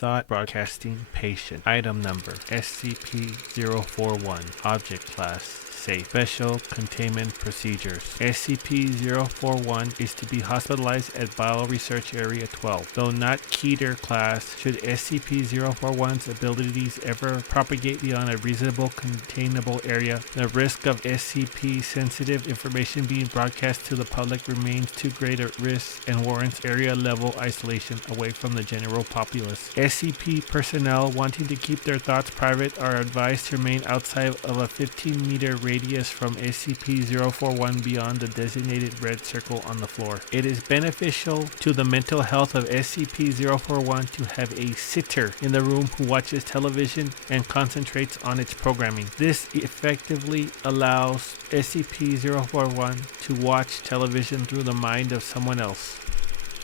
Thought Broadcasting Patient. Item number SCP-041. Object Class Safe. Special Containment Procedures. SCP-041 is to be hospitalized at Bioresearch Area 12. Though not Keter class, should SCP-041's abilities ever propagate beyond a reasonable containable area, the risk of SCP-sensitive information being broadcast to the public remains too great a risk and warrants area-level isolation away from the general populace. SCP personnel wanting to keep their thoughts private are advised to remain outside of a 15-meter radius from SCP-041 beyond the designated red circle on the floor. It is beneficial to the mental health of SCP-041 to have a sitter in the room who watches television and concentrates on its programming. This effectively allows SCP-041 to watch television through the mind of someone else.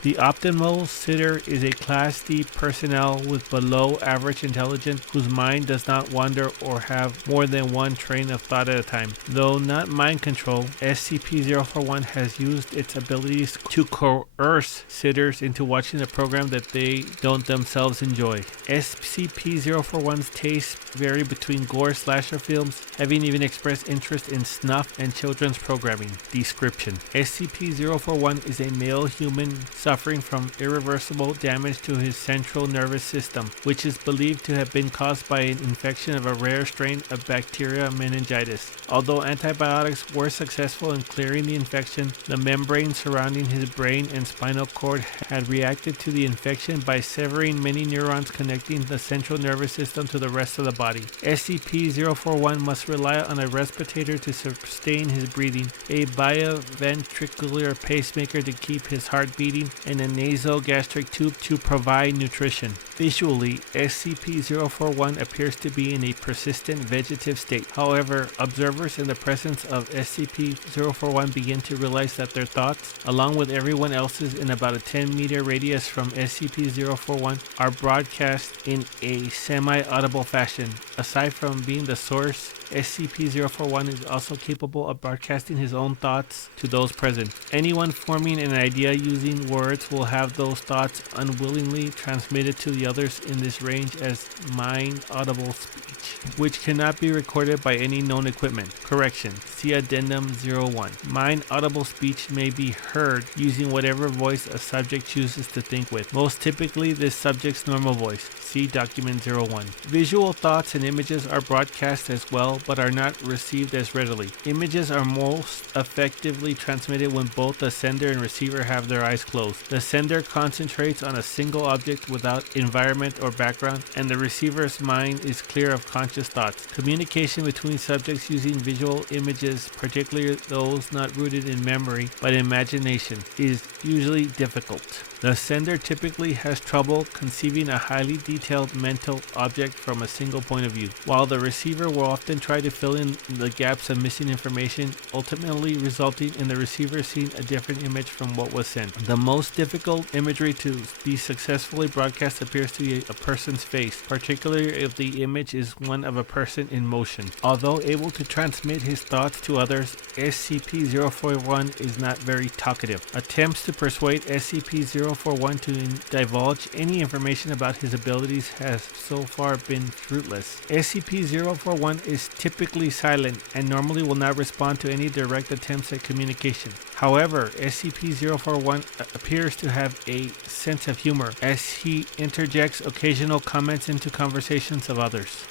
The optimal sitter is a Class D personnel with below average intelligence whose mind does not wander or have more than one train of thought at a time. Though not mind control, SCP-041 has used its abilities to coerce sitters into watching a program that they don't themselves enjoy. SCP-041's tastes vary between gore slasher films, having even expressed interest in snuff and children's programming. Description: SCP-041 is a male human suffering from irreversible damage to his central nervous system, which is believed to have been caused by an infection of a rare strain of bacteria meningitis. Although antibiotics were successful in clearing the infection, the membrane surrounding his brain and spinal cord had reacted to the infection by severing many neurons connecting the central nervous system to the rest of the body. SCP-041 must rely on a respirator to sustain his breathing, a bioventricular pacemaker to keep his heart beating, and a nasogastric tube to provide nutrition. Visually, SCP-041 appears to be in a persistent vegetative state. However, observers in the presence of SCP-041 begin to realize that their thoughts, along with everyone else's in about a 10-meter radius from SCP-041, are broadcast in a semi-audible fashion. Aside from being the source, SCP-041 is also capable of broadcasting his own thoughts to those present. Anyone forming an idea using words will have those thoughts unwillingly transmitted to the others in this range as mind-audible speech, which cannot be recorded by any known equipment. Correction: see Addendum 01. Mind-audible speech may be heard using whatever voice a subject chooses to think with, most typically this subject's normal voice. See Document 01. Visual thoughts and images are broadcast as well, but are not received as readily. Images are most effectively transmitted when both the sender and receiver have their eyes closed. The sender concentrates on a single object without environment or background, and the receiver's mind is clear of conscious thoughts. Communication between subjects using visual images, particularly those not rooted in memory but imagination, is usually difficult. The sender typically has trouble conceiving a highly detailed mental object from a single point of view, while the receiver will often try to fill in the gaps of missing information, ultimately resulting in the receiver seeing a different image from what was sent. The most difficult imagery to be successfully broadcast appears to be a person's face, particularly if the image is one of a person in motion. Although able to transmit his thoughts to others, SCP-041 is not very talkative. Attempts to persuade SCP-041 to divulge any information about his abilities has so far been fruitless. SCP-041 is typically silent and normally will not respond to any direct attempts at communication. However, SCP-041 appears to have a sense of humor as he interjects occasional comments into conversations of others.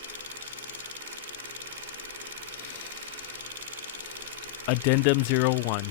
Addendum 01.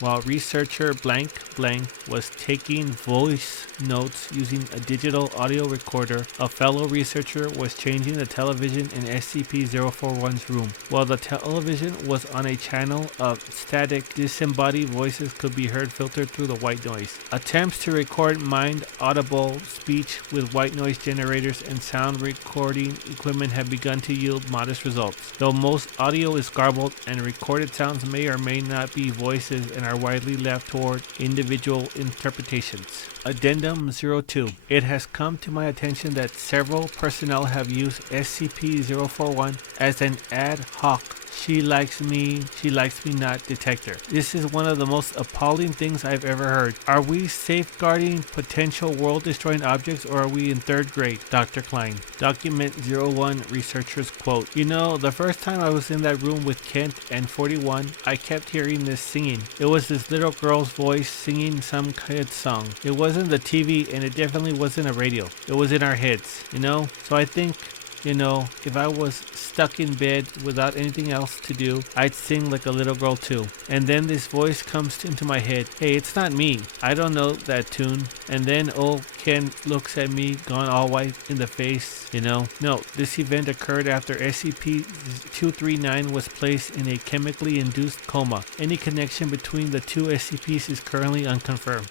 While researcher blank blank was taking voice notes using a digital audio recorder, a fellow researcher was changing the television in SCP-041's room. While the television was on a channel of static, disembodied voices could be heard filtered through the white noise. Attempts to record mind-audible speech with white noise generators and sound recording equipment have begun to yield modest results. Though most audio is garbled and recorded sounds may or may not be voices and are widely left toward individual interpretations. Addendum 02. It has come to my attention that several personnel have used SCP-041 as an ad hoc she likes me not detector. This is one of the most appalling things I've ever heard. Are we safeguarding potential world-destroying objects, or are we in third grade? Dr. Klein. Document 01 researchers quote, "You know, the first time I was in that room with Kent and 41, I kept hearing this singing. It was this little girl's voice singing some kid's song. It wasn't the TV, and it definitely wasn't a radio. It was in our heads, you know? So I think, you know, if I was stuck in bed without anything else to do, I'd sing like a little girl too. And then this voice comes into my head. Hey, it's not me. I don't know that tune. And then old Ken looks at me, gone all white in the face, you know. No, this event occurred after SCP-039 was placed in a chemically induced coma. Any connection between the two SCPs is currently unconfirmed."